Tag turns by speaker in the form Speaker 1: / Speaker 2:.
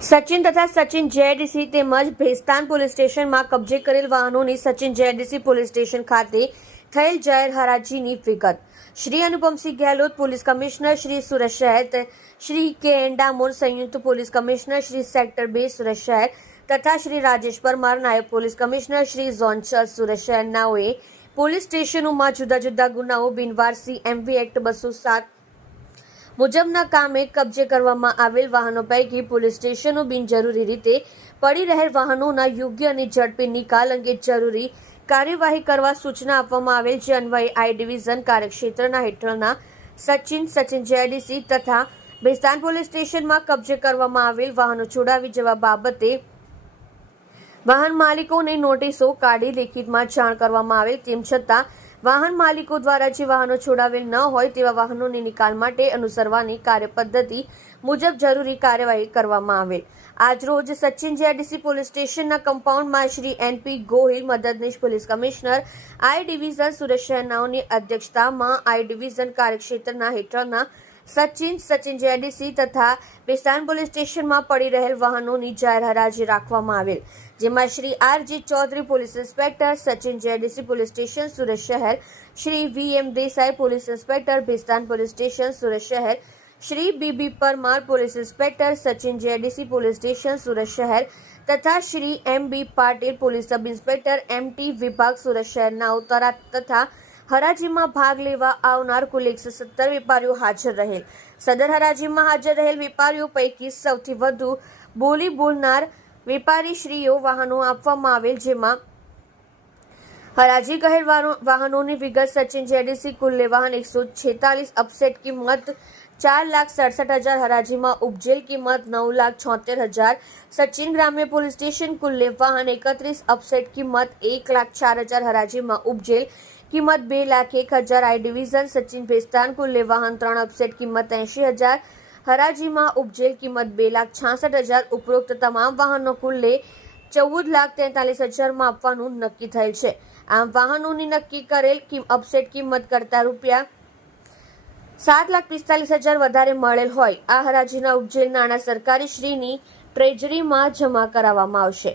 Speaker 1: સચિન તથા સચિન જેડીસી તેમજ ભેસ્તાન પોલીસ સ્ટેશનમાં કબજે કરેલ વાહનોની સચિન જેડીસી પોલીસ સ્ટેશન ખાતે થયેલ જાહેર હરાજીની વિગત. શ્રી અનુપમસિંહ ગેહલોત, પોલીસ કમિશનર શ્રી સુરત શહેર, શ્રી કે એન ડામોર સંયુક્ત પોલીસ કમિશનર શ્રી સેક્ટર બે સુરત શહેર તથા શ્રી રાજેશ પરમાર નાયબ પોલીસ કમિશનર શ્રી ઝોન છ શહેરનાઓએ પોલીસ સ્ટેશનોમાં જુદા જુદા ગુનાઓ બિનવારસી એમવી એક્ટ બસો સાત મુજબના કામે કબજે કરવામાં આવેલ વાહનો પૈકી પોલીસ સ્ટેશનો બિનજરૂરી રીતે પડી રહેલ વાહનોના યોગ્ય અને ઝડપી નિકાલ અંગે જરૂરી કાર્યવાહી કરવા સૂચના આપવામાં આવેલ જે અન્વયે આઈ ડિવિઝન કાર્યક્ષેત્રના હેઠળના સચિન સચિન જેડીસી તથા ભેસ્તાન પોલીસ સ્ટેશનમાં કબજે કરવામાં આવેલ વાહનો છોડાવી જવા બાબતે વાહન માલિકોને નોટિસો કાઢી લેખિતમાં જાણ કરવામાં આવેલ. તેમ છતાં વાહન માલિકો દ્વારા જે વાહનો છોડાવેલ ન હોય તેવા વાહનોની નિકાલ માટે અનુસરવાની કાર્યપદ્ધતિ મુજબ જરૂરી કાર્યવાહી કરવામાં આવેલ. આજરોજ સચિન જેડીસી પોલીસ સ્ટેશનના કમ્પાઉન્ડમાં શ્રી એનપી ગોહિલ, મદદનીશ પોલીસ કમિશનર, આઈ ડિવિઝન શહેરનાઓની અધ્યક્ષતામાં આઈ ડિવિઝન કાર્યક્ષેત્રના હેઠળના સચિન સચિન જેડીસી તથા બેસ્તાન પોલીસ સ્ટેશનમાં પડી રહેલ વાહનોની જાહેર હરાજી રાખવામાં આવેલ, જેમાં Shri RG Chaudhari police inspector, Sachin JDC police station, Surat શહેર, Shri V M Desai police inspector Bhestan police station, Surat શહેર, Shri BB Parmar police inspector, Sachin JDC police station, Surat શહેર તથા Shri M B Patil police sub inspector, M T વિભાગ સુરત શહેરના ઉત્તરા તથા હરાજીમાં ભાગ લેવા આવનાર કુલ એકસો સત્તર વેપારીઓ હાજર રહેલ. સદર હરાજીમાં હાજર રહેલ વેપારીઓ પૈકી સૌથી વધુ બોલી બોલનાર વેપારીશ્રીઓ વાહનો આપવામાં આવેલ, જેમાં હરાજી કહેલ વાહનો- વાહનોની વિગત સચિન જેડીસી કુલ્લે વાહન એકસો છેતાલીસ અપસેટ કિંમત ચાર લાખ સડસઠ હજાર, હરાજીમાં ઉપજેલ કિંમત નવ લાખ છોતેર હજાર. સચિન ગ્રામ્ય પોલીસ સ્ટેશન કુલ્લે વાહન એકત્રીસ અપસેટ કિંમત એક લાખ ચાર હજાર, હરાજીમાં ઉપજેલ કિંમત બે લાખ એક હજાર આઈ ડિવિઝન, સચિન ભેસ્તાન કુલ્લે વાહન ત્રણ અપસેટ કિંમત એંશી હજાર, હરાજીમાં ઉપજેલ કિંમત બે લાખ છાસઠ હજાર, ઉપરોક્ત તમામ વાહનો કુલ્લે ચૌદ લાખ તેતાલીસ હજારમાં આપવાનું નક્કી થયેલ છે. આમ વાહનોની નક્કી કરેલ અપસેટ કિંમત કરતા રૂપિયા સાત લાખ પિસ્તાલીસ હજાર વધારે મળેલ હોય. આ હરાજીના ઉપજેલ નાણાં સરકારી શ્રીની ટ્રેજરીમાં જમા કરાવવામાં આવશે.